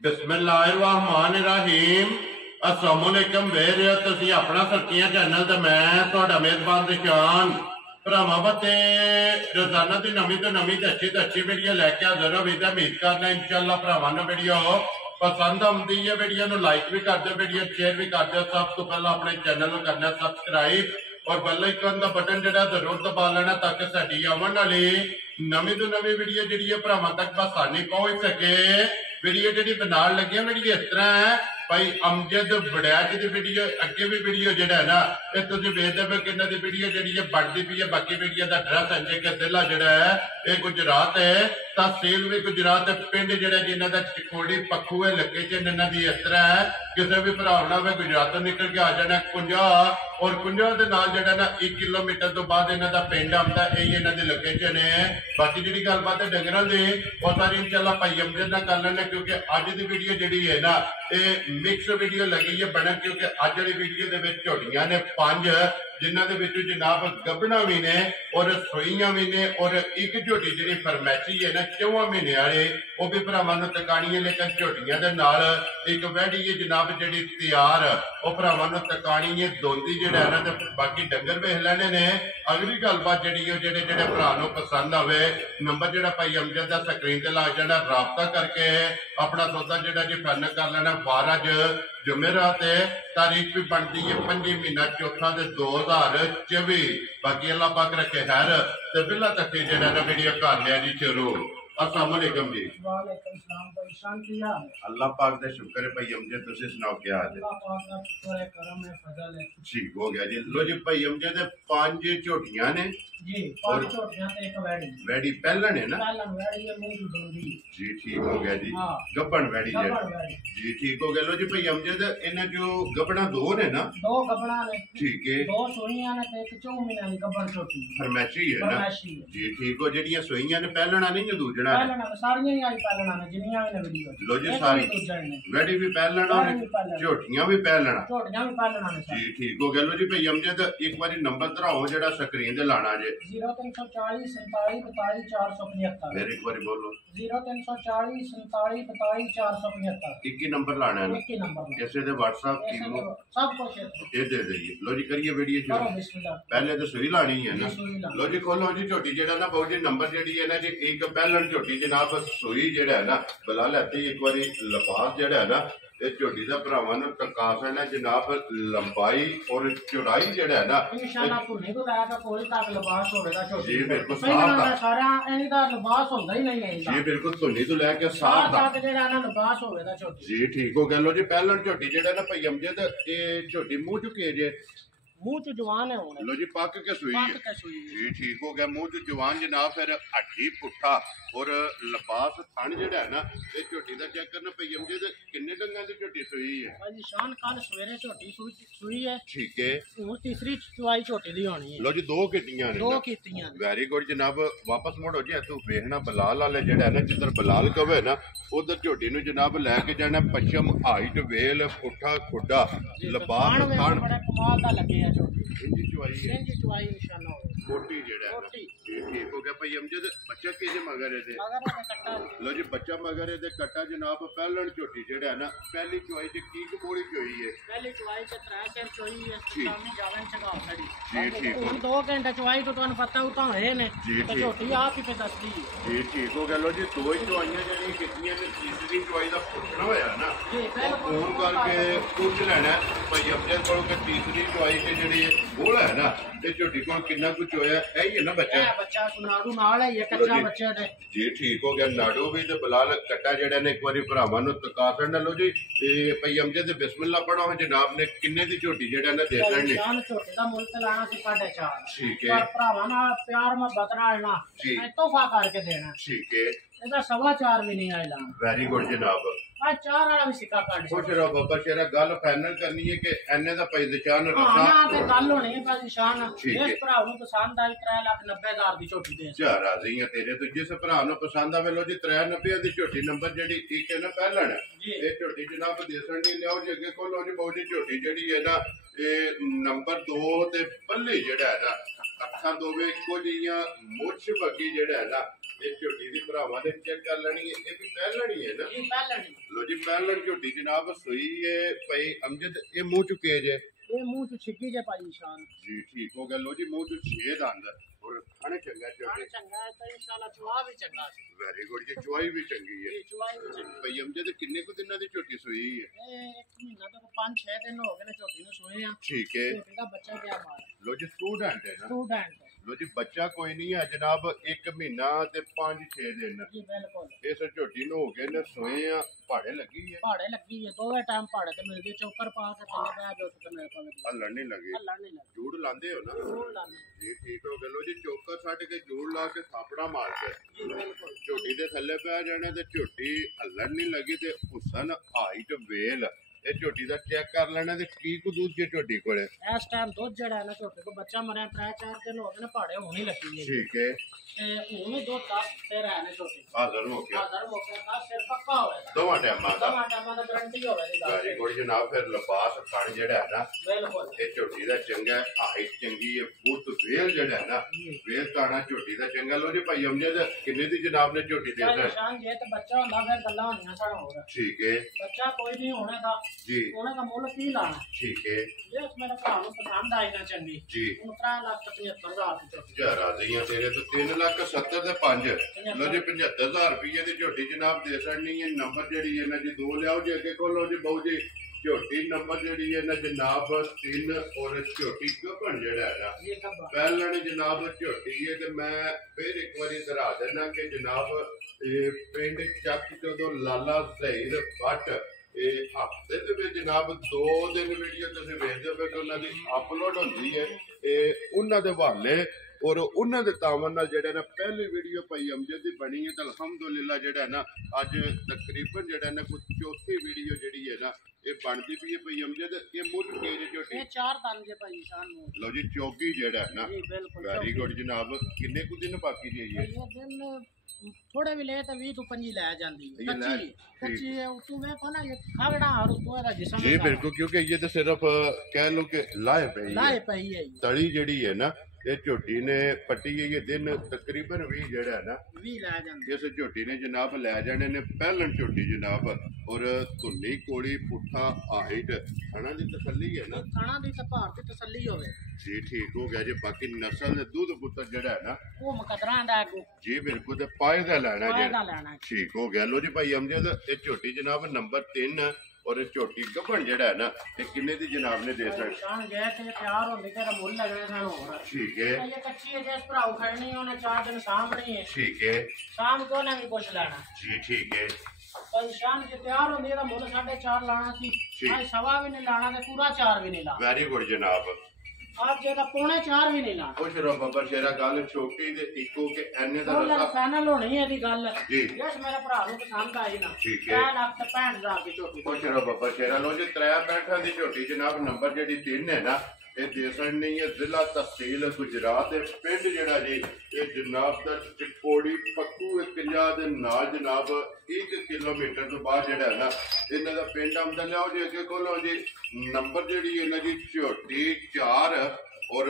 बिस्मिल्लाहिर्रहमानिर्रहीम अस्सलामुअलैकुम वेर तुसी अपना सरकियां चैनल ते मैं तुहाडा मेजबान रिशान भरावां बते रोजाना की नवी तो नवी तो अच्छी वीडियो लैके हाजिर होवी ते उम्मीद करना इंशाअल्लाह भरावां नूं वीडियो पसंद आउंदी है। वीडियो नूं लाइक भी कर दो, वीडियो शेयर भी कर दो। सब तो पहला अपने चैनल नूं करना सबसक्राइब और बेल आइकन का बटन जिहड़ा जरूर दबा लेना ताकि साडी आवन वाली नवी तो नवी वीडियो जिहड़ी है भरावां तक बसानी पहुंच सके। वीडियो जी बनाने लगे वीडियो इस तरह है भाई अमजद वड़ैच की वीडियो अगे भी वीडियो जोड़ा है ना ये तुम वेखते पे कि इन्हों की वीडियो जी बनती पी है। बाकी वीडियो का एड्रैस है कि जिला जोड़ा है ये गुजरात है, तहसील भी गुजरात, पिंड जोड़ा जिन्हों का चिकोड़ी पखू है लोकेशन इन्हों की इस तरह है। किसी भी भरा ना वे गुजरातों निकल के आ जाना कुंजा और कुंजा के नाल जोड़ा ना 1 किलोमीटर तो बाद इन्हों का पिंड आता है। यही इन्हों की लोकेशन है। बाकी जी गलबात है डंगरों की वो सारी इंशाल्लाह भाई अमजद ना कर लेना क्योंकि अज की वीडियो जी है ना ये मिक्स वीडियो लगी है बन क्योंकि अज वाली वीडियो के झोटियां ने 5 जिन्होंने जनाब गबना भी ने और सोईया भी ने और एक झोटी जी फरमैशी है ना 4 महीने वाले वह भी भरावान तकानी है। लेकिन झोटियां के नाल एक वैडी है जनाब जी तैयार वह भरावान तकानी है दोंदी जोड़ा है ना। बाकी डंगर वेख लेने ने। अगली गलबात जी जेडे भरा पसंद आवे नंबर जो भाई अमजद का स्क्रीन से ला जाना रबता करके अपना सौदा जो जी फाइनल कर लेना। 12 जुमेरात तारीख भी बनती है 5 महीना चौथा 2024। बाकी अल्लाह पाक रखे खैर ते बिल्ला तक जो वीडियो कर लिया जी शुरू। अस्सलाम वालेकुम जी। वालेकुम सलाम भाई शांति है। अल्लाह पाक का शुक्र है भाई अमजद तुसी सुनाओ क्या हाल है? अल्लाह पाक का शुक्र है करम है फजल है। ठीक हो गया जी। लो जी भाई अमजद 5 झोटियां ने जी 5 झोटियां ते एक वैडी। वैडी पहलन है ना? पहलन वैडी है मुंह की डोंडी जी ठीक हो गया जी। हां गब्बन वैडी है जी ठीक हो गया। लो जी भाई अमजद इन्हें जो गब्बना 2 ने ना? 2 गब्बना ने ठीक है। 2 सोईयां ने ते एक 4 महीने की गब्बन छोटी फरमैशी है ना? जी ठीक हो। जेडियां सोईयां ने पहलना नहीं जो दूजड़ा पहलना सारियां ही आई पहलना ने जिन्नियां भी ने वीडियो। लो जी सारी वैडी भी पहलना झोटियां भी पहलना झोटियां भी पहलना ने जी ठीक हो गया। लो जी भाई अमजद एक बार नंबर धराओ जेड़ा स्क्रीन ते लाना जे 0340 47 42 475। फिर एक बार बोलो 0340 47 42 475। एक ही नंबर लाना है ना? एक ही नंबर जैसे दे व्हाट्सएप ईमेल सब कुछ ये दे दीजिए। लो जी करिए वीडियो शुरू। बिस्मिल्लाह। पहले तो सुई लानी है ना? लो जी खोलो जी झोटी जेड़ा ना बहुत जी नंबर जेडी है ना जी एक पहलन झोटी जनाब सुई जेड़ा है ना बुला लेते एक बार लिफाफ जेड़ा है ना ये झोटी का भरावां नूं तकासन है जनाब लंबाई और चौड़ाई जेड़ा है ना इंशाअल्लाह भुन्नी तो लाया कोई तक लिबास होवेगा झोटी जी बिल्कुल साफ सारा इन्हीं दा लिबास होंदा ही नहीं है जी बिल्कुल धुन्नी तो लैके साफ तक जेड़ा ना लिबास होवेगा झोटी जी ठीक हो गया। लो जी पहलन झोटी जेड़ा ना भाई अमजद ये झोटी मुंह चुके जे मुंह च जवान है होने। लो जी पक के सुई है जी ठीक हो गया। मुंह च जवान जनाब फिर हड्डी पुट्ठा और लिबास थन जेड़ा है ना ये झोटी का चेक करना भाई अमजद किन्ने डंगा की झोटी सुई है? भाई शान कल सवेरे झोटी सुई है ठीक है और तीसरी चुवाई झोटी दी होनी है। लो जी 2 कीतियां ने 2 कीतियां वेरी गुड जनाब। वापस मुड़ो जी तू वेखना बलाल वाले जेड़ा है ना जिधर बलाल कवे ना उधर झोटी नु जनाब लैके जाना पश्चिम हाइट वेल पुट्ठा खुड्डा लिबास थन बड़ा कमाल दा लगे है झोटी। इंजी चुवाई है इंजी चुवाई इंशाअल्लाह मोटी जेड़ा है जी ठीक हो गया भाई अमजद। बच्चा केजे मगर है दे मगर है कट्टा लो जी बच्चा मगर है दे कट्टा जनाब पहलन झोटी जेड़ा है ना पहली चुवाई ते की कबोड़ी चोई है? पहली चुवाई ते 3 सेर चोई है सामने जावन चढ़ा खड़ी जी ठीक हो। 2 घंटे चुवाई तो तुहानू पता उता है ने ते झोटी आप ही पे दसदी जी ठीक हो गया। लो जी 2 ही चुवाइयां जेडी कितनियां ने तीसरी चुवाई दा पुछना होया ना जी पहले फोन करके पूछ लेना भाई अमजद कोल के तीसरी चुवाई ते जेडी बोल है ना ते झोटी कोल कितना कुछ होया है ही है ना बच्चा? बच्चा सुनाड़ू नाल है ये कच्चा बच्चे दे जी ठीक हो गया। नाड़ू भी ते बलाल कट्टा जेड़ा ने एक बारी भरावां नूं तका करना। लो जी ते भाई अमजद बिस्मिल्लाह पढ़ो जनाब ने किन्ने दी झोटी जेड़ा ना दे देनी जान झोटी दा मुल्क लाना सी 4.5 ठीक है है पर भरावां नाल प्यार मोहब्बत नाल ना तोहफा करके देना ठीक है ਇਹਦਾ 4.5 भी नहीं आएगा। वेरी गुड जनाब। आ 4 वाला भी सिक्का काट खुश रहो बाबा शेरा। गल फाइनल करनी है कि एने दा भाई निशान रखा हां ते गल होनी है भाई निशान इस भरा नु पसंद आई 3,90,000 दी झोटी दे जा राजी है तेरे तो जिस भरा नु पसंद आवे लो जी 390 दी झोटी नंबर जेडी ठीक है ना पहलन ये झोटी जनाब देसन दी लियाओ जी अगे को लो जी बहुत जी झोटी जेडी है ना ये नंबर 2 ते पल्ले जेड़ा है ना अखा दोवे इको जिहियां मुछ बगी जेड़ा है ना ये झोटी दी भरावां ने चेक कर लेनी है ये भी पहलनी है ना? जी पहलनी। लो लो जी पहले झोटी जनाब सुई है भाई अमजद ये मुंह चुके जे ये मुंह च छिकी जे भाई शान जी ठीक हो गया लो जी मुंह च छेद आंदा और खाने चंगा खाने चंगा है तो इंशाल्लाह चुआ भी चंगा है वेरी गुड जी चुआई भी चंगी है ये चुआई भी चंगी भाई अमजद किन्ने को दिनों की झोटी सुई है ये एक महीना तो 5-6 दिन हो गए ने झोटी ਨੂੰ ਸੋਏ ਆ ठीक है झोटी ਦਾ ਬੱਚਾ ਗਿਆ ਮਾਰ लो जी स्टूडेंट है ना स्टूडेंट लो जी बच्चा कोई नहीं है जनाब एक महीना ते 5-6 दिन जी बिल्कुल इस झोटी ਨੂੰ हो गए ने सोए आ पहाड़े लगी है ਪਹਾੜੇ ਲੱਗੀ ਹੈ ਦੋਵੇਂ ਟਾਈਮ ਪਹਾੜੇ ਤੇ ਮਿਲਦੀ ਚੌਕਰ ਪਾ ਕੇ ਥੱਲੇ ਬਹਿ ਜਾਓ ਤੇ ਮੇਰੇ ਕੋਲ हलन नहीं लगी ਹੱਲਣ ਨਹੀਂ ਲੱਗਦਾ जूड़ लांदे हो ना ਜ਼ਰੂਰ ਲਾਣੇ जी ठीक हो गया लो जी चौका सट के जूड़ ला के थापड़ा मार के ਜੀ ਬਿਲਕੁਲ ਝੋਟੀ ਦੇ ਥੱਲੇ ਪੈ ਜਾਣਾ ਤੇ ਝੋਟੀ ਹੱਲਣ ਨਹੀਂ ਲੱਗੀ ਤੇ ਹੁਸਨ ਹਾਈਟ ਵੇਲ ਇਹ ਝੋਟੀ ਦਾ ਚੈੱਕ ਕਰ ਲੈਣਾ ਤੇ ਕੀ ਕੁ ਦੂਧ ਜੇ ਝੋਟੀ ਕੋਲੇ ਇਸ ਟਾਈਮ ਦੁੱਧ ਜਿਹੜਾ ਹੈ ਨਾ ਝੋਟੇ ਕੋ ਬੱਚਾ ਮਰਿਆ 3-4 ਦਿਨ ਹੋ ਗਏ ਨੇ ਪਹਾੜੇ ਹੋਣੀ ਲੱਗੀ ਹੈ ਠੀਕ ਹੈ ਤੇ ਹੁਣ ਦੁੱਧ 10 ਤੇ ਰਹਿ ਨੇ ਝੋਟੇ ਹਾਜ਼ਰ ਹੋ ਗਿਆ ਆਦਰ ਮੌਕੇ ਦਾ ਸਿਰ ਪੱਕਾ ਹੋਵੇਗਾ ਦੋਵਾਂ ਟਾਈਮਾਂ ਦਾ ਟਮਾਟਾ ਦਾ ਗਰੰਟੀ ਹੋਵੇਗੀ ਗਾੜੀ ਕੋਲ ਜਨਾਬ ਫਿਰ ਲਬਾਸ ਖਾਣ ਜਿਹੜਾ ਹੈ ਨਾ ਬਿਲਕੁਲ ਇਹ ਝੋਟੀ ਦਾ ਚੰਗਾ ਹਾਈਟ ਚੰਗੀ ਹੈ ਬੁੱਤ ਵੇਲ ਜਿਹੜਾ ਹੈ ਨਾ ਵੇਲ ਤਾਣਾ ਝੋਟੀ ਦਾ ਚੰਗਾ ਲੋ ਜੀ ਭਾਈ ਅਮਜਦ ਕਿੰਨੇ ਦੀ ਜਨਾਬ ਨੇ ਝੋਟੀ ਦੇ ਦਿੱਤਾ ਨਿਸ਼ਾਨ ਜੇ ਤੇ ਬੱਚਾ ਹੁੰਦਾ ਫਿਰ ਗੱਲਾਂ ਹੋਣੀਆਂ ਸਾਡਾ ਹੋਰ ਠੀਕ ਹੈ ਬੱਚਾ ਕੋਈ ਨਹੀਂ ਹੋਣਾ ਦਾ ਜੀ ਉਹਨਾਂ ਦਾ ਮੁੱਲ ਕੀ ਲਾਣਾ ਠੀਕ ਹੈ ਜੇ ਮੇਰੇ ਭਰਾ ਨੂੰ ਪਸੰਦ ਆਈ ਨਾ ਚੰਗੀ ਜੀ ਹੁਣ 3,75,000 ਦੀ ਝੋਟੀ ਜਾ ਰਾਜ਼ੀਆਂ ਤੇਰੇ ਤੋਂ 3,70,000 ਤੇ 5 ਲੋ ਜੀ 75,000 ਰੁਪਏ ਦੀ ਝੋਟੀ ਜਨਾਬ ਦੇ ਸਕਣੀ ਹੈ ਨੰਬਰ ਜਿਹੜੀ ਇਹਨਾਂ ਦੀ ਦੋ ਲਿਆਓ ਜੇ ਅੱਗੇ ਕੋਲੋਂ ਜੀ ਬਹੁ ਜੀ ਝੋਟੀ ਨੰਬਰ ਜਿਹੜੀ ਹੈ ਨਾ ਜਨਾਬ 3 ਔਰ ਝੋਟੀ ਗੱਭਣ ਜਿਹੜਾ ਹੈ ਨਾ ਇਹ ਕੱਬਾ ਪਹਿਲਾਂ ਨੇ ਜਨਾਬ ਝੋਟੀ ਹੈ ਤੇ ਮੈਂ ਫਿਰ ਇੱਕ ਵਾਰੀ ਦਰਾ ਦੇਣਾ ਕਿ ਜਨਾਬ ਇਹ ਪਿੰਡ ਚੱਕ ਜਦੋਂ ਲਾਲਾ ਜ਼ਹੀਰ ਭੱਟ ਇਹ ਹਫਤੇ ਦੇ ਵਿੱਚ ਜਨਾਬ 2 ਦਿਨ ਵੀਡੀਓ ਤੁਸੀਂ ਵੇਖਦੇ ਹੋ ਕਿ ਉਹਨਾਂ ਦੀ ਅਪਲੋਡ ਹੁੰਦੀ ਹੈ ਇਹ ਉਹਨਾਂ ਦੇ ਹਵਾਲੇ ਔਰ ਉਹਨਾਂ ਦੇ ਤਾਵਨ ਨਾਲ ਜਿਹੜਾ ਨਾ ਪਹਿਲੀ ਵੀਡੀਓ ਭਾਈ ਅਮਜਦ ਦੀ ਬਣੀ ਹੈ ਤਾਂ ਅਲਹਮਦੁਲਿਲਾ ਜਿਹੜਾ ਨਾ ਅੱਜ ਤਕਰੀਬਨ ਜਿਹੜਾ ਨਾ ਕੋਈ ਚੌਥੀ ਵੀਡੀਓ ਜਿਹੜੀ ਹੈ ਨਾ ਇਹ ਬਣਦੀ ਪਈ ਹੈ ਭਾਈ ਅਮਜਦ ਇਹ ਮੁੱਢ ਕੇ ਝੋਟੀ ਇਹ 4 ਦੰਦ ਜੇ ਭਾਈ ਸ਼ਾਨ ਨੂੰ ਲਓ ਜੀ ਚੌਗੀ ਜਿਹੜਾ ਹੈ ਨਾ ਜੀ ਬਿਲਕੁਲ ਵੈਰੀ ਗੁੱਡ ਜਨਾਬ ਕਿੰਨੇ ਕੁ ਦਿਨ ਬਾਕੀ ਜੀ ਇਹ ਇਹ ਦਿਨ ਥੋੜੇ ਵੀ ਲੈ ਤਾਂ 20 ਤੋਂ 25 ਲੈ ਜਾਂਦੀ ਹੈ ਇਹ ਲੈ- ਕੱਚੀ ਕੱਚੀ ਹੈ ਤੂੰ ਵੇਖੋ ਨਾ ਇਹ ਖਾਵੜਾ ਹਰ ਤੋਂ ਇਹਦਾ ਜਿਸਮ ਜੀ ਬਿਲਕੁਲ ਕਿਉਂਕਿ ਇਹ ਤਾਂ ਸਿਰਫ ਕਹਿ ਲਓ ਕਿ ਲਾਏ ਪਈ ਲਾਏ ਹੈ ਪਈ ਹੈ ਤਲੀ ਜਿਹੜੀ ਹੈ ਨਾ ਇਹ ਝੋਟੀ ਨੇ ਪੱਟੀ ਹੈ ਇਹ ਦਿਨ ਤਕਰੀਬਨ 20 ਜਿਹੜਾ ਹੈ ਨਾ 20 ਲੈ ਜਾਂਦੀ ਇਸ ਝੋਟੀ ਨੇ ਜਨਾਬ ਲੈ ਜਾਣੇ ਨੇ ਪਹਿਲਣ ਝੋਟੀ ਜਨਾਬ ਔਰ ਧੁੰਨੀ ਕੋਲੀ ਪੁੱਠਾ ਹਾਈਟ ਹਣਾ ਦੀ ਤਸੱਲੀ ਹੈ ਨਾ ਖਾਣਾ ਦੀ ਤਾਂ ਭਾਰ ਦੀ ਤਸੱਲੀ ਹੋਵੇ ਜੀ ਠੀਕ ਹੋ ਗਿਆ ਜੀ ਬਾਕੀ ਨਸਲ ਦੇ ਦੁੱਧ ਪੁੱਤਰ ਜਿਹੜਾ ਹੈ ਨਾ ਉਹ ਮੁਕਦਰਾਂ ਦਾ ਅੱਗੋਂ ਜੀ ਬਿਲਕੁਲ ਤੇ ਪਾਏ ਦਾ ਲੈਣਾ ਫਾਇਦਾ ਜਿਹੜਾ ਲੈਣਾ ਹੈ। ਠੀਕ ਹੋ ਗਿਆ ਲੋ ਜੀ ਭਾਈ ਅਮਜਦ ਇਹ ਝੋਟੀ ਜਨਾਬ ਨੰਬਰ 3 ਔਰ ਇਹ ਝੋਟੀ ਗੱਭਣ ਜਿਹੜਾ ਹੈ ਨਾ ਇਹ ਕਿੰਨੇ ਦੀ ਜਨਾਬ ਨੇ ਦੇ ਸਕਦੀ ਸ਼ਾਨ ਜੇ ਤੇ ਤਿਆਰ ਹੁੰਦੀ ਤੇ ਮੁੱਲ ਲੱਗਣਾ ਸਾਨੂੰ ਹੋਰ ਠੀਕ ਹੈ ਇਹ ਕੱਚੀ ਹੈ ਜੇ ਭਰਾਉ ਖੜਨੀ ਉਹਨੇ 4 ਦਿਨ ਸਾਂਭਣੀ ਹੈ ਠੀਕ ਹੈ ਸ਼ਾਮ ਕੋ ਨਾ ਵੀ ਕੁਛ ਲੈਣਾ ਜੀ ਠੀਕ ਹੈ ਪਰ ਸ਼ਾਮ ਜੇ ਤਿਆਰ ਹੁੰਦੀ ਇਹਦਾ ਮੁੱਲ 4.5 ਲਾਣਾ ਸੀ ਅੱਜ ਸਵਾ ਵੀ ਨਹੀਂ ਲਾਣਾ ਤੇ ਪੂਰਾ 4 ਵੀ ਨਹੀਂ ਲਾਣਾ ਵੈਰੀ ਗੁੱਡ ਜਨਾਬ ਅੱਜ ਜੇ ਤਾਂ ਪੌਣੇ 4 ਵੀ ਨਹੀਂ ਲਾਣਾ ਖੁਸ਼ ਰਹੋ ਬਾਬਾ ਸ਼ੇਰਾ ਗੱਲ ਛੋਟੀ ਤੇ ਇੱਕੋ ਕਿ ਐਨੇ ਦਾ ਉਹ ਰਸਾ ਫਾਈਨਲ ਹੋਣੀ ਹੈ ਇਹਦੀ ਗੱਲ ਜੀ ਯਸ ਮੇਰੇ ਭਰਾ ਨੂੰ ਪਸੰਦ ਆਈ ਨਾ ਠੀਕ ਹੈ 3,65,000 ਦੀ ਝੋਟੀ ਖੁਸ਼ ਰਹੋ ਬਾਬਾ ਸ਼ੇਰਾ ਲੋ ਜੀ 3 ਬੈਠਾਂ ਦੀ ਝੋਟੀ ਜਨਾਬ ਨੰਬਰ ਜਿਹੜੀ 3 ਹੈ ਨਾ ਇਹ ਦੇਸਣ ਨਹੀਂ ਹੈ ਜ਼ਿਲ੍ਹਾ ਤਹਿਸੀਲ ਗੁਜਰਾਤ ਦੇ ਪਿੰਡ ਜਿਹੜਾ ਜੀ ਇਹ ਜਨਾਬ ਦਾ ਚਿਕੋੜੀ ਪੱਕੂ ਇਹ ਕਿਲਾ ਦੇ ਨਾਲ ਜਨਾਬ 1 ਕਿਲੋਮੀਟਰ ਤੋਂ ਬਾਅਦ ਜਿਹੜਾ ਹੈ ਨਾ ਇਹਨਾਂ ਦਾ ਪਿੰਡ ਆਮਦਾ ਲਿਆਓ ਜੀ ਅੱਗੇ ਕੋਲੋਂ ਜੀ ਨੰਬਰ ਜਿਹੜੀ ਇਹਨਾਂ ਦੀ ਝੋਟੀ 4 ਔਰ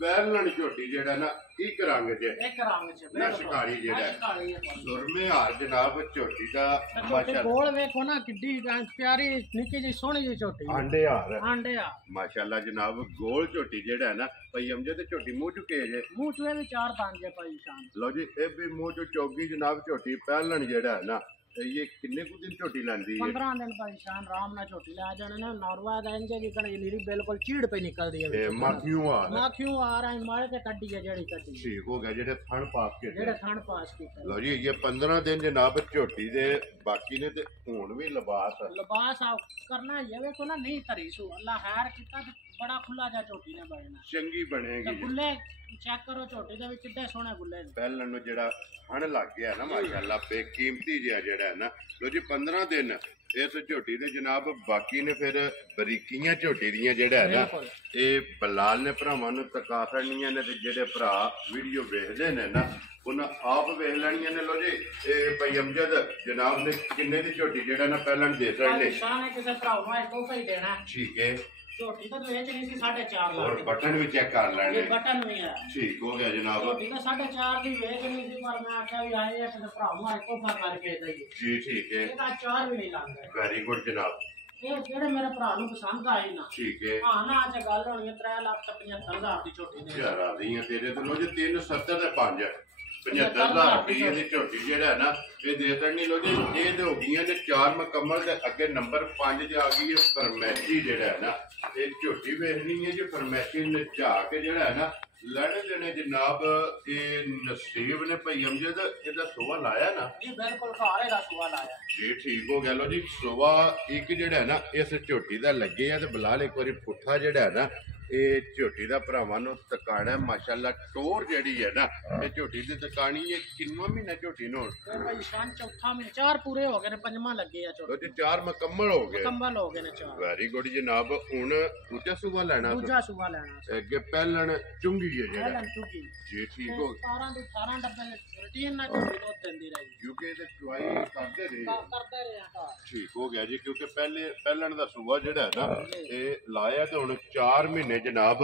ਪਹਿਲਣ ਝੋਟੀ ਜਿਹੜਾ ਨਾ ਇੱਕ ਰੰਗ ਚ ਇੱਕ ਰੰਗ ਚ ਨਸ਼ਕਾਰੀ ਜਿਹੜਾ ਸ਼ਿਕਾਰੀ ਹੈ ਸੁਰਮੇ ਹਾਰ ਜਨਾਬ ਝੋਟੀ ਦਾ ਝੋਟੀ ਮਾਸ਼ਾ ਗੋਲ ਵੇਖੋ ਨਾ ਕਿੱਡੀ ਪਿਆਰੀ ਨਿੱਕੀ ਜਿਹੀ ਸੋਹਣੀ ਜਿਹੀ ਝੋਟੀ ਆਂਡੇ ਹਾਰ ਆਂਡੇ ਆ ਮਾਸ਼ਾਅੱਲਾ ਜਨਾਬ ਗੋਲ ਝੋਟੀ ਜਿਹੜਾ ਹੈ ਨਾ ਭਾਈ ਅਮਜਦ ਤੇ ਝੋਟੀ ਮੂੰਹ ਚੁੱਕੇ ਜੇ ਮੂੰਹ ਚੂਏ ਵੀ 4 ਦੰਦ ਜੇ ਭਾਈ ਸ਼ਾਨ ਲਓ ਜੀ ਇਹ ਵੀ ਮੂੰਹ ਚੋਂ ਚੌਗੀ ਜਨਾਬ ਝੋਟੀ ਪਹਿਲਣ ਜਿਹੜਾ ਹੈ ਨਾ ਤੇ ਇਹ ਕਿੰਨੇ ਕੁ ਦਿਨ ਝੋਟੀ ਲੈਂਦੀ ਹੈ 15 ਦਿਨ ਭਾਈ ਸ਼ਾਨ ਆਰਾਮ ਨਾਲ ਝੋਟੀ ਲੈ ਜਾਣੇ ਨੇ ਨੌਰਵਾ ਦਾ ਇੰਜੇ ਦੀ ਕਣ ਨੀਰੀ ਬਿਲਕੁਲ ਚੀੜ ਪਈ ਨਿਕਲਦੀ ਹੈ ਤੇ ਮਾਖੀਆਂ ਹਾਰ ਮਾਖਿਓ ਆ ਰਹਾ ਮਾਰੇ ਤੇ ਕੱਢੀ ਹੈ ਜਿਹੜੀ ਕੱਢੀ ਠੀਕ ਹੋ ਗਿਆ ਜਿਹੜੇ ਥਣ ਪਾਸ ਕੇ ਜਿਹੜੇ ਥਣ ਪਾਸ ਕੀਤਾ ਲਓ ਜੀ ਇਹ 15 ਦਿਨ ਜਨਾਬ ਝੋਟੀ ਦੇ ਬਾਕੀ ਨੇ ਤੇ ਹੁਣ ਵੀ ਲਿਬਾਸ ਲਿਬਾਸ ਆ ਕਰਨਾ ਇਹ ਵੇਖੋ ਨਾ ਨਹੀਂ ਧਰੀ ਸੂ ਅੱਲਾ ਖੈਰ ਕੀਤਾ ਤੇ ਬੜਾ ਖੁੱਲਾ ਜਾ ਝੋਟੀ ਨੇ ਬਣਨਾ ਚੰਗੀ ਬਣੇਗੀ ਜੀ ਗੁੱਲੇ ਚੈੱਕ ਕਰੋ ਝੋਟੀ ਦੇ ਵਿੱਚ ਕਿੱਡੇ ਸੋਹਣੇ ਗੁੱਲੇ ਨੇ ਪਹਿਲਣ ਨੂੰ ਜਿਹੜਾ ਹਣ ਲੱਗ ਗਿਆ ਨਾ ਮਾਸ਼ਾਅੱਲਾ ਬੇਕੀਮਤੀ ਜਿਹਾ ਜਿਹੜਾ ਹੈ ਨਾ ਲੋ ਜੀ 15 ਦਿਨ ਇਸ ਝੋਟੀ ਦੇ ਜਨਾਬ ਬਾਕੀ ਨੇ ਫਿਰ ਬਰੀਕੀਆਂ ਝੋਟੀ ਦੀਆਂ ਜਿਹੜਾ ਹੈ ਨਾ ਇਹ ਬਲਾਲ ਨੇ ਭਰਾਵਾਂ ਨੂੰ ਤਕਾ ਛੜਨੀਆਂ ਨੇ ਤੇ ਜਿਹੜੇ ਭਰਾ ਵੀਡੀਓ ਵੇਖਦੇ ਨੇ ਨਾ ਉਹਨਾਂ ਆਪ ਵੇਖ ਲੈਣੀਆਂ ਨੇ ਲੋ ਜੀ ਇਹ ਭਾਈ ਅਮਜਦ ਜਨਾਬ ਨੇ ਕਿੰਨੇ ਦੀ ਝੋਟੀ ਜਿਹੜਾ ਨਾ ਪਹਿਲਣ ਦੇ ਸਕਦੇ ਸ਼ਾਨ ਹੈ ਕਿਸੇ ਭਰਾ ਨੂੰ ਤੋਹਫਾ ਹੀ ਦੇਣਾ ਠੀਕ ਹੈ ਝੋਟੀ ਤਾਂ ਵੇਚਣੀ ਸੀ 4.5 ਔਰ ਲੱਖ ਬਟਨ ਵੀ ਚੈੱਕ ਕਰ ਲੈਣੇ ਇਹ ਬਟਨ ਵੀ ਹੈ ਠੀਕ ਹੋ ਗਿਆ ਜਨਾਬ ਝੋਟੀ ਤਾਂ 4.5 ਦੀ ਵੇਚਣੀ ਸੀ ਪਰ ਮੈਂ ਆਖਿਆ ਵੀ ਆਏ ਇੱਕ ਤੇ ਭਰਾ ਨੂੰ ਤੋਹਫਾ ਕਰਕੇ ਦਈਏ ਜੀ ਠੀਕ ਹੈ ਇਹਦਾ 4 ਵੀ ਨਹੀਂ ਲੱਗਦਾ ਵੈਰੀ ਗੁੱਡ ਜਨਾਬ ਇਹ ਜਿਹੜੇ ਮੇਰੇ ਭਰਾ ਨੂੰ ਪਸੰਦ ਆਏ ਨਾ ਠੀਕ ਹੈ ਹਾਂ ਨਾ ਅੱਜ ਗੱਲ ਹੋਣੀ ਹੈ 3,75,000 ਦੀ ਝੋਟੀ ਦੇ ਯਾਰ ਆ ਰਹੀਆਂ ਤੇਰੇ ਤੋਂ ਲੋ ਜੀ 370 ਤੇ 5 75,000 ਰੁਪਏ ਦੀ ਝੋਟੀ ਜਿਹੜਾ ਹੈ ਨਾ ਇਹ ਦੇ ਦੇਣੀ ਲੋ ਜੀ ਇਹ ਤੇ ਹੋ ਗਈਆਂ ਨੇ 4 ਮੁਕੰਮਲ ਤੇ ਅੱਗੇ ਨੰਬਰ 5 ਤੇ ਆ ਗਈ ਹੈ ਫਰਮੈਸ਼ੀ ਜਿਹੜਾ ਹੈ ਨਾ ਇਹ ਝੋਟੀ ਵੇਖਣੀ ਹੈ ਜੀ ਫਰਮੈਸ਼ੀ ਨੇ ਝਾ ਕੇ ਜਿਹੜਾ ਹੈ ਨਾ ਲੜ ਦੇਣੇ ਜਨਾਬ ਇਹ ਨਸੀਬ ਨੇ ਭਾਈ ਅਮਜਦ ਇਹਦਾ ਸੋਵਾ ਲਾਇਆ ਨਾ ਜੀ ਬਿਲਕੁਲ ਘਰ ਇਹਦਾ ਸੂਆ ਲਾਇਆ ਜੀ ਠੀਕ ਹੋ ਗਿਆ ਲੋ ਜੀ ਸੋਵਾ ਇੱਕ ਜਿਹੜਾ ਹੈ ਨਾ ਇਸ ਝੋਟੀ ਦਾ ਲੱਗੇ ਆ ਤੇ ਬਲਾਲ ਇੱਕ ਵਾਰੀ ਪੁੱਠਾ ਜਿਹੜਾ ਹੈ ਨਾ ਇਹ ਝੋਟੀ ਦਾ ਭਰਾਵਾਂ ਨੂੰ ਤਕਾਣਾ ਮਾਸ਼ਾਅੱਲਾ ਟੋਰ ਜਿਹੜੀ ਹੈ ਨਾ ਇਹ ਝੋਟੀ ਦੀ ਤਕਾਣੀ ਹੈ ਕਿੰਨਾ ਮਹੀਨਾ ਝੋਟੀ ਨੂੰ ਤੇ ਭਾਈ ਸ਼ਾਨ ਚੌਥਾ ਮਹੀਨਾ 4 ਪੂਰੇ ਹੋ ਗਏ ਨੇ ਪੰਜਵਾਂ ਲੱਗੇ ਆ ਲੋ ਝੋਟੀ ਜੀ 4 ਮੁਕੰਮਲ ਹੋ ਗਏ ਕੰਬਲ ਹੋ ਗਏ ਨੇ 4 ਵੈਰੀ ਗੁੱਡ ਜਨਾਬ ਹੁਣ ਦੂਜਾ ਸੂਆ ਲੈਣਾ ਦੂਜਾ ਸੂਆ ਲੈਣਾ ਸੀ ਅੱਗੇ ਪਹਿਲਣ ਚੁੰਗੀ ਹੈ ਜਿਹੜਾ ਪਹਿਲਾਂ ਚੁੱਕੀ ਜੀ ਠੀਕ ਹੋ 17 ਦੇ 18 ਡੱਬੇ ਰੁਟੀਨ ਨਾਲ ਝੋਟੀ ਦੁੱਧ ਦਿੰਦੀ ਰਹੀ ਕਿਉਂਕਿ ਇਹਦੇ ਚੁਆਈ ਕਰਦੇ ਰਹੇ ਕਰਦੇ ਰਹੇ ਹਾਂ ਠੀਕ ਹੋ ਗਿਆ ਜੀ ਕਿਉਂਕਿ ਪਹਿਲਣ ਦਾ ਸੂਆ ਜਿਹੜਾ ਹੈ ਨਾ ਇਹ ਲਾਇਆ ਤੇ ਹੁਣ 4 ਮਹੀਨੇ ਜਨਾਬ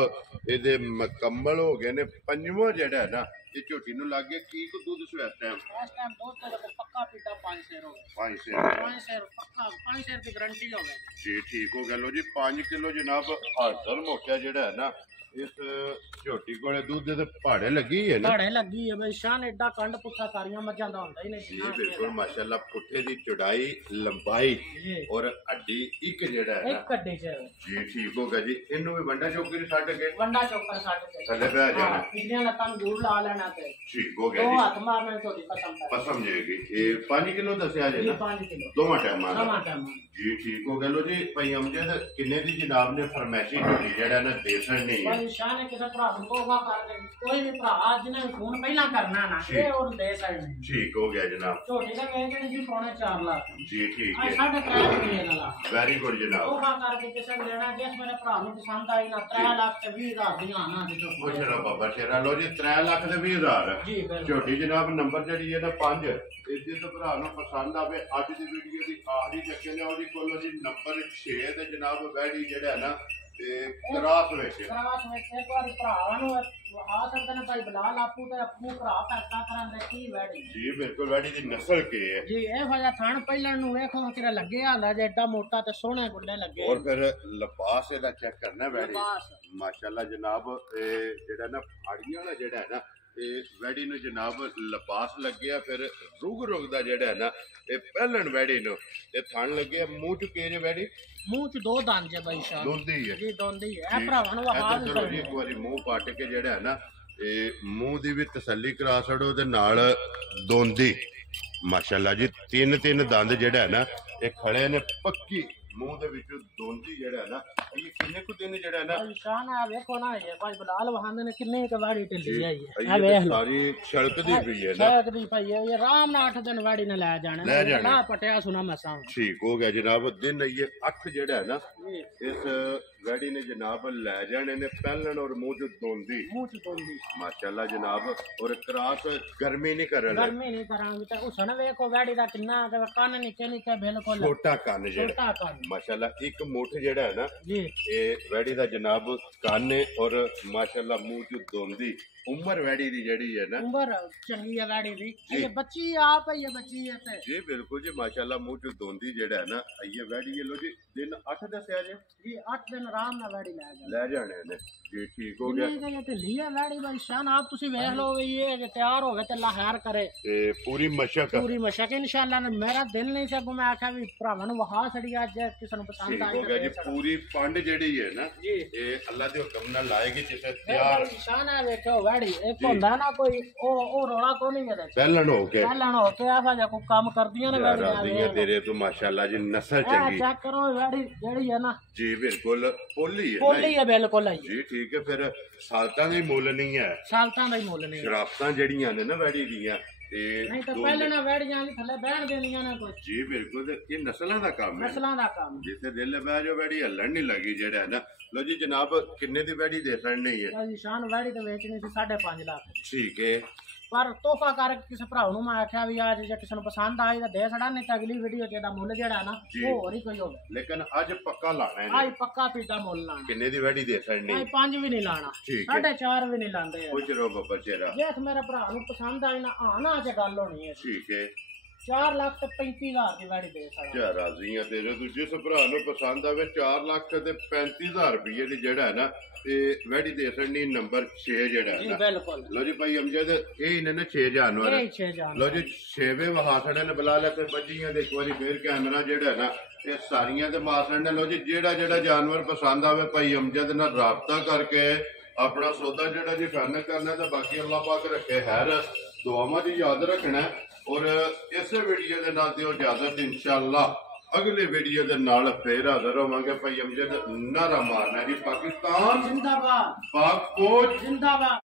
ਇਹਦੇ ਮੁਕੰਮਲ ਹੋ ਗਏ ਨੇ ਪੰਜਵਾਂ ਜਿਹੜਾ ਹੈ ਨਾ ਇਹ ਝੋਟੀ ਨੂੰ ਲੱਗ ਗਿਆ ਕੀ ਕੋ ਦੁੱਧ ਸੋ ਇਸ ਟਾਈਮ ਦੁੱਧ ਤੇ ਪੱਕਾ ਪੀਤਾ 5 ਸ਼ੇਰ ਹੋ ਗਏ 5 ਸੇਰ 5 ਸ਼ੇਰ ਪੱਕਾ 5 ਸ਼ੇਰ ਦੀ ਗਾਰੰਟੀ ਹੋ ਗਈ ਜੀ ਠੀਕ ਹੋ ਗਿਆ ਲੋ ਜੀ 5 ਕਿਲੋ ਜਨਾਬ ਹਾਜ਼ਰ ਮੋਕਿਆ ਜਿਹੜਾ ਹੈ ਨਾ ਇਸ ਝੋਟੀ ਕੋਲੇ ਦੁੱਧ ਦੇ ਪਹਾੜੇ ਲੱਗੀ ਹੈ ਨਾ ਪਹਾੜੇ ਲੱਗੀ ਹੈ ਬਈ ਸ਼ਾਨ ਐਡਾ ਕੰਡ ਪੁੱਠਾ ਸਾਰੀਆਂ ਮੱਝਾਂ ਦਾ ਹੁੰਦਾ ਹੀ ਨਹੀਂ ਜੀ ਬਿਲਕੁਲ ਮਾਸ਼ਾਅੱਲਾ ਪੁੱਠੇ ਦੀ ਚੌੜਾਈ ਲੰਬਾਈ ਜੀ ਔਰ ਅੱਡੀ ਇੱਕ ਜਿਹੜਾ ਹੈ ਨਾ ਇੱਕ ਕੱਢੇ ਚ ਜੀ ਠੀਕ ਹੋ ਗਿਆ ਜੀ ਇਹਨੂੰ ਵੀ ਵੰਡਾ ਚੌਕੀ ਛੱਡ ਕੇ ਵੰਡਾ ਚੌਕਰ ਛੱਡ ਕੇ ਥੱਲੇ ਬਹਿ ਜਾਣਾ ਪਿਛਲੀਆਂ ਲੱਤਾਂ ਨੂੰ ਦੂਰ ਲਾ ਲੈਣਾ ਤੇ ਠੀਕ ਹੋ ਗਿਆ ਦੋ ਜੀ ਹੱਥ ਮਾਰਨੇ ਤੁਹਾਡੀ ਪਸੰਦ ਹੈ ਪਸਮ ਜਾਏਗੀ ਇਹ 5 ਕਿਲੋ ਦੱਸਿਆ ਜੀ ਜੀ ਨਾ 5 ਕਿਲੋ ਦੋਵਾਂ ਟਾਈਮਾਂ ਦਾ ਸਮਾਂ ਟਾਈਮ ਜੀ ਠੀਕ ਹੋ ਗਿਆ ਲੋ ਜੀ ਭਾਈ ਅਮਜਦ ਕਿੰਨੇ ਦੀ ਜਨਾਬ ਨੇ ਫਰਮੈਸ਼ੀ ਝੋਟੀ ਜਿਹੜਾ ਨਾ ਦੇ ਸਕਣੀ ਹੈ ਭਾਈ ਸ਼ਾਹ ਨੇ ਕਿਸੇ ਭਰਾ ਨੂੰ ਤੋਹਫਾ ਕਰਕੇ ਕੋਈ ਵੀ ਭਰਾ ਜਿਹਨੇ ਫੋਨ ਪਹਿਲਾਂ ਕਰਨਾ ਨਾ ਇਹ ਉਹ ਦੇ ਸਕਦੇ ਠੀਕ ਹੋ ਗਿਆ ਜਨਾਬ ਝੋਟੀ ਦਾ ਵੇਚਣੀ ਸੀ ਪੌਣੇ 4 ਲੱਖ ਜੀ ਠੀਕ ਆ ਹੈ 3.5 ਰੁਪਏ ਦਾ ਵੈਰੀ ਗੁੱਡ ਜਨਾਬ ਤੋਹਫਾ ਕਰਕੇ ਕਿਸੇ ਨੂੰ ਲੈਣਾ ਜਿਸ ਮੇਰੇ ਭਰਾ ਨੂੰ ਪਸੰਦ ਆਈ ਨਾ 3 ਲੱਖ ਤੇ 20,000 ਦੀਆਂ ਆਣਾ ਤੇ ਉਹ ਸ਼ਰਾ ਬਾਬਾ ਸ਼ੇਰਾ ਲੋ ਜੀ 3 ਲੱਖ ਦੇ 20,000 ਜੀ ਬਿਲਕੁਲ ਝੋਟੀ ਜਨਾਬ ਨੰਬਰ ਜਿਹੜੀ ਹੈ ਨਾ 5 ਇਸ ਦੇ ਤਾਂ ਭਰਾ ਨੂੰ ਪਸੰਦ ਆਵੇ ਅੱਜ ਦੀ ਵੀਡੀਓ ਦੀ ਆਖਰੀ ਚੱਕੇ ਲਿਆਓ ਜੀ ਕੋਲੋਂ ਜੀ ਨੰਬਰ 6 ਤੇ ਜਨਾਬ ਵੈਡੀ ਜਿਹੜਾ ਹੈ ਨਾ ਤੇ ਕਰਾਸ ਵਿੱਚ ਕਰਾਸ ਵਿੱਚ ਇੱਕ ਵਾਰੀ ਭਰਾ ਨੂੰ ਆ ਸਕਦੇ ਨੇ ਭਾਈ ਬਲਾਲ ਆਪੂ ਤੇ ਆਪਣੇ ਭਰਾ ਫੈਸਲਾ ਕਰਾਂਦੇ ਕੀ ਵੈਡੀ ਜੀ ਬਿਲਕੁਲ ਵੈਡੀ ਦੀ ਨਸਲ ਕੀ ਹੈ ਜੀ ਇਹ ਵਜਾ ਥਣ ਪਹਿਲਣ ਨੂੰ ਵੇਖੋ ਕਿਹੜਾ ਲੱਗਿਆ ਹੁੰਦਾ ਜੇ ਏਡਾ ਮੋਟਾ ਤੇ ਸੋਹਣੇ ਗੁੱਡੇ ਲੱਗੇ ਔਰ ਫਿਰ ਲਿਬਾਸ ਇਹਦਾ ਚੈੱਕ ਕਰਨਾ ਵੈਡੀ ਲਿਬਾਸ। ਮਾਸ਼ਾਅੱਲਾ ਜਨਾਬ ਇਹ ਜਿਹੜਾ ਨਾ ਫਾੜੀਆਂ ਵਾਲਾ ਜਿਹੜਾ ਹੈ ਨਾ ਇਹ ਵੈਡੀ ਨੂੰ ਜਨਾਬ ਲਿਬਾਸ ਲੱਗਿਆ ਫਿਰ ਰੁਗ ਦਾ ਜਿਹੜਾ ਹੈ ਨਾ ਇਹ ਪਹਿਲਣ ਵੈਡੀ ਨੂੰ ਇਹ ਥਣ ਲੱਗਿਆ ਮੂੰਹ ਚ ਕੇਰੇ ਵੈਡੀ ਮੂੰਹ ਚ 2 ਦੰਦ ਜੇ ਬਾਈ ਸ਼ਾਹ ਦੁੰਦੀ ਹੈ ਜੀ ਦੋਂਦੀ ਹੈ ਇਹ ਭਰਾਵਾਂ ਨੂੰ ਵਹਾ ਇੱਧਰ ਚਲੋ ਜੀ ਇੱਕ ਵਾਰੀ ਮੂੰਹ ਪੱਟ ਕੇ ਜਿਹੜਾ ਹੈ ਨਾ ਇਹ ਮੂੰਹ ਦੀ ਵੀ ਤਸੱਲੀ ਕਰਾ ਛੜੋ ਤੇ ਨਾਲ ਦੋਂਦੀ ਮਾਸ਼ਾਅੱਲਾ ਜੀ ਤਿੰਨ ਦੰਦ ਜਿਹੜਾ ਹੈ ਨਾ ਇਹ ਖੜੇ ਨੇ ਪੱਕੀ ਮੂੰਹ ਦੇ ਵਿੱਚੋਂ ਦੋਂਦੀ ਜਿਹੜਾ ਹੈ ਨਾ ਇਹ ਕਿੰਨੇ ਕੁ ਦਿਨ ਜਿਹੜਾ ਹੈ ਨਾ ਭਾਈ ਸ਼ਾਹ ਨਾ ਵੇਖੋ ਨਾ ਇਹ ਭਾਈ ਬਲਾਲ ਵਹਾਂਦੇ ਨੇ ਕਿੰਨੇ ਕ ਵਾੜੀ ਢਿੱਲੀ ਆਈ ਹੈ ਇਹ ਵੇਖ ਲਓ ਸਾਰੀ ਛਲਕਦੀ ਪਈ ਹੈ ਨਾ ਸ਼ਾਇਦ ਭਾਈ ਇਹ ਆਰਾਮ ਨਾਲ 8 ਦਿਨ ਵਾੜੀ ਨੇ ਲੈ ਜਾਣਾ ਨਾ ਪਟਿਆ ਸੁਣਾ ਮਸਾਂ ਠੀਕ ਹੋ ਗਿਆ ਜਨਾਬ ਦਿਨ ਇਹ 8 ਜਿਹੜਾ ਹੈ ਨਾ ਇਸ ਵੈਡੀ ਨੇ ਜਨਾਬ ਲੈ ਜਾਣੇ ਨੇ ਪਹਿਲਣ ਔਰ ਮੂੰਹ ਚ ਦੋਂਦੀ ਮੂੰਹ ਚ ਦੋਂਦੀ ਮਾਸ਼ਾਅੱਲਾ ਜਨਾਬ ਔਰ ਕਰਾਸ ਗਰਮੀ ਨਹੀਂ ਕਰਨ ਲੱਗ ਗਰਮੀ ਨਹੀਂ ਕਰਾਂਗੇ ਤੇ ਉਸਨ ਵੇਖੋ ਵੈੜੀ ਦਾ ਕਿੰਨਾ ਤੇ ਕੰਨ ਨਿੱਕੇ ਬਿਲਕੁਲ ਛੋਟਾ ਕੰਨ ਜਿਹੜਾ ਛੋਟਾ ਕੰਨ ਮਾਸ਼ਾਅੱਲਾ ਇੱਕ ਮੁੱਠ ਜਿਹੜਾ ਹੈ ਨਾ ਜੀ ਇਹ ਵੈੜੀ ਦਾ ਜਨਾਬ ਕੰਨ ਹੈ ਔਰ ਮਾਸ਼ਾਅੱਲਾ ਮੂੰਹ ਚ ਦੋਂਦੀ ਉਮਰ ਵੈੜੀ ਦੀ ਜਿਹੜੀ ਹੈ ਨਾ ਉਮਰ ਚੰਗੀ ਹੈ ਵੈੜੀ ਦੀ ਇਹ ਬੱਚੀ ਆਪ ਹੈ ਇਹ ਬੱਚੀ ਹੈ ਤੇ ਜੀ ਬਿਲਕੁਲ ਜੀ ਮਾਸ਼ਾਅੱਲਾ ਮੂੰਹ ਚ ਦੋਂਦੀ ਜਿਹੜਾ ਹੈ ਨਾ ਇਹ ਵੈੜੀ ਇਹ ਲੋ ਜੀ ਦਿਨ 8 ਦੱਸਿਆ ਜੀ 8 ਦਿਨ ਆਰਾਮ ਨਾਲ ਵੈੜੀ ਲੈ ਜਾਣੇ ਨੇ ਜੀ ਠੀਕ ਹੋ ਗਿਆ ਇਹ ਤੇ ਲਿਆ ਵੈੜੀ ਬਾਈ ਸ਼ਾਨ ਆਪ ਤੁਸੀਂ ਵੇਖ ਲਓ ਵੀ ਇਹ ਤਿਆਰ ਹੋ ਗਿਆ ਤੇ ਅੱਲਾ ਖੈਰ ਕਰੇ ਤੇ ਪੂਰੀ ਮਸ਼ਕ ਇਨਸ਼ਾਅੱਲਾ ਮੇਰਾ ਦਿਲ ਨਹੀਂ ਸੀ ਮੈਂ ਆਖਿਆ ਵੀ ਭਰਾਵਾਂ ਨੂੰ ਵਹਾ ਛੜੀ ਅੱਜ ਕਿਸੇ ਨੂੰ ਪਸੰਦ ਆਏ ਹੋ ਗਿਆ ਜੀ ਪੂਰੀ ਪੰਡ ਜਿਹੜੀ ਹੈ ਨਾ ਜੀ ਇਹ ਅੱਲਾ ਦੇ ਹੁਕਮ ਨਾਲ ਲਾਏਗੀ ਜਿਵੇਂ ਤਿਆਰ ਸ਼ਾਨ ਹੈ ਵੇਖੋ ਵੈੜੀ ਇੱਕ ਹੁੰਦਾ ਨਾ ਕੋਈ ਉਹ ਰੋਲਾ ਕੋ ਨਹੀਂ ਮੇਰੇ ਪਹਿਲਣ ਹੋ ਕੇ ਆਫਾ ਜਾ ਕੋ ਕੰਮ ਕਰਦੀਆਂ ਨੇ ਵੈੜੀਆਂ ਤੇਰੇ ਤੋਂ ਮਾਸ਼ਾਅੱਲਾ ਜੀ ਨਸਲ ਚੰਗੀ ਚੈੱਕ ਕਰੋ ਵੈੜੀ ਜਿਹੜੀ ਹੈ ਨਾ ਜੀ ਬਿਲਕੁਲ ਪੋਲੀ ਹੈ ਪੋਲੀ ਹੈ ਬਿਲਕੁਲ ਜੀ ਠੀਕ ਹੈ ਫਿਰ ਸਾਲਤਾਂ ਦਾ ਹੀ ਮੁੱਲ ਨਹੀਂ ਹੈ ਸਾਲਤਾਂ ਦਾ ਹੀ ਮੁੱਲ ਨਹੀਂ ਸ਼ਰਾਫਤਾਂ ਜਿਹੜੀਆਂ ਨੇ ਨਾ ਵੈੜੀ ਦੀਆਂ ਨਹੀਂ ਤਾਂ ਪਹਿਲਾਂ ਨਾ ਵੈੜੀਆਂ ਦੀ ਥੱਲੇ ਬਹਿਣ ਦੇਣੀਆਂ ਨੇ ਕੋਈ ਜੀ ਬਿਲਕੁਲ ਇਹ ਨਸਲਾਂ ਦਾ ਕੰਮ ਹੈ ਨਸਲਾਂ ਦਾ ਕੰਮ ਜਿੱਥੇ ਦਿਲ ਬਹਿ ਜੋ ਵੈੜੀ ਹੱਲਣ ਨਹੀਂ ਲੱਗੀ ਜਿਹੜਾ ਹੈ ਨਾ ਲੋ ਜੀ ਜਨਾਬ ਕਿੰਨੇ ਦੀ ਵੈੜੀ ਦੇ ਨਹੀਂ ਹੈ ਜੀ ਸ਼ਾਨ ਵੈੜੀ ਤੇ ਵੇਚਣੀ ਸੀ 5.5 ਲੱਖ ਠੀਕ ਹੈ ਪਰ ਤੋਹਫਾ ਕਰਕੇ ਕਿਸੇ ਭਰਾ ਨੂੰ ਮੈਂ ਆਖਿਆ ਵੀ ਆ ਜੇ ਕਿਸੇ ਨੂੰ ਪਸੰਦ ਆਈ ਤਾਂ ਦੇ ਛੜਾ, ਨਹੀਂ ਤਾਂ ਅਗਲੀ ਵੀਡੀਓ 'ਚ ਇਹਦਾ ਮੁੱਲ ਜਿਹੜਾ ਨਾ ਉਹ ਹੋਰ ਹੀ ਕੋਈ ਹੋਵੇ। ਲੇਕਿਨ ਅੱਜ ਪੱਕਾ ਲਾਣਾ ਹੈ ਅੱਜ ਪੱਕਾ ਪੀਦਾ ਮੁੱਲ ਲਾਣਾ। ਕਿੰਨੇ ਦੀ ਵੈੜੀ ਦੇ ਛੜਨੀ? ਅੱਜ 5 ਵੀ ਨਹੀਂ ਲਾਣਾ, 4.5 ਵੀ ਨਹੀਂ ਲਾਂਦੇ। ਕੁਝ ਰੋ ਬੱਬਾ ਚਿਹਰਾ ਜੇ ਮੇਰੇ ਭਰਾ ਨੂੰ ਪਸੰਦ ਆਈ ਨਾ ਆਣਾ ਚ ਗੱਲ ਹੋਣੀ ਹੈ। ਠੀਕ ਹੈ 4,35,000 ਦੀ ਵੈੜੀ ਦੇ ਸਕਦਾ। ਯਾਰ ਰਾਜ਼ੀ ਆ ਤੇਰੇ ਤੂੰ, ਜਿਸ ਭਰਾ ਨੂੰ ਪਸੰਦ ਆਵੇ 4,35,000 ਰੁਪਏ ਦੀ ਜਿਹੜਾ ਹੈ ਨਾ ਤੇ ਵੈੜੀ ਦੇ ਛੜਨੀ ਨੰਬਰ 6 ਜਿਹੜਾ ਹੈ ਜੀ ਨਾ। ਬਿਲਕੁਲ ਲੋ ਜੀ ਭਾਈ ਅਮਜਦ ਇਹ ਇਹਨਾਂ ਨੇ 6 ਜਾਨਵਰ ਇਹ 6 ਜਾਨ ਲੋ ਜੀ 6ਵੇਂ ਵਹਾਸੜੇ ਨੇ ਬੁਲਾ ਲਿਆ ਤੇ ਬੱਜੀਆਂ ਦੇ ਇੱਕ ਵਾਰੀ ਫੇਰ ਕੈਮਰਾ ਜਿਹੜਾ ਹੈ ਨਾ ਇਹ ਸਾਰੀਆਂ ਤੇ ਮਾਸੜ ਨੇ। ਲੋ ਜੀ ਜਿਹੜਾ ਜਾਨਵਰ ਪਸੰਦ ਆਵੇ ਭਾਈ ਅਮਜਦ ਨਾਲ ਰਾਬਤਾ ਕਰਕੇ ਆਪਣਾ ਸੌਦਾ ਜਿਹੜਾ ਜੀ ਫਾਈਨਲ ਕਰਨਾ ਤੇ ਬਾਕੀ ਅੱਲਾਹ ਪਾਕ ਰੱਖੇ ਹੈਰ ਦੁਆਵਾਂ ਦੀ ਯਾਦ ਰੱਖਣਾ। ਔਰ ਇਸੇ ਵੀਡੀਓ ਦੇ ਨਾਲ ਦਿਓ ਇਜਾਜ਼ਤ, ਇਨਸ਼ਾਅੱਲਾ ਅਗਲੇ ਵੀਡੀਓ ਦੇ ਨਾਲ ਫੇਰ ਹਾਜ਼ਰ ਹੋਵਾਂਗੇ। ਭਾਈ ਅਮਜਦ ਨਾਰਾ ਮਾਰਨਾ ਜੀ ਪਾਕਿਸਤਾਨ ਜ਼ਿੰਦਾਬਾਦ, ਪਾਕ ਫੌਜ ਜ਼ਿੰਦਾਬਾਦ।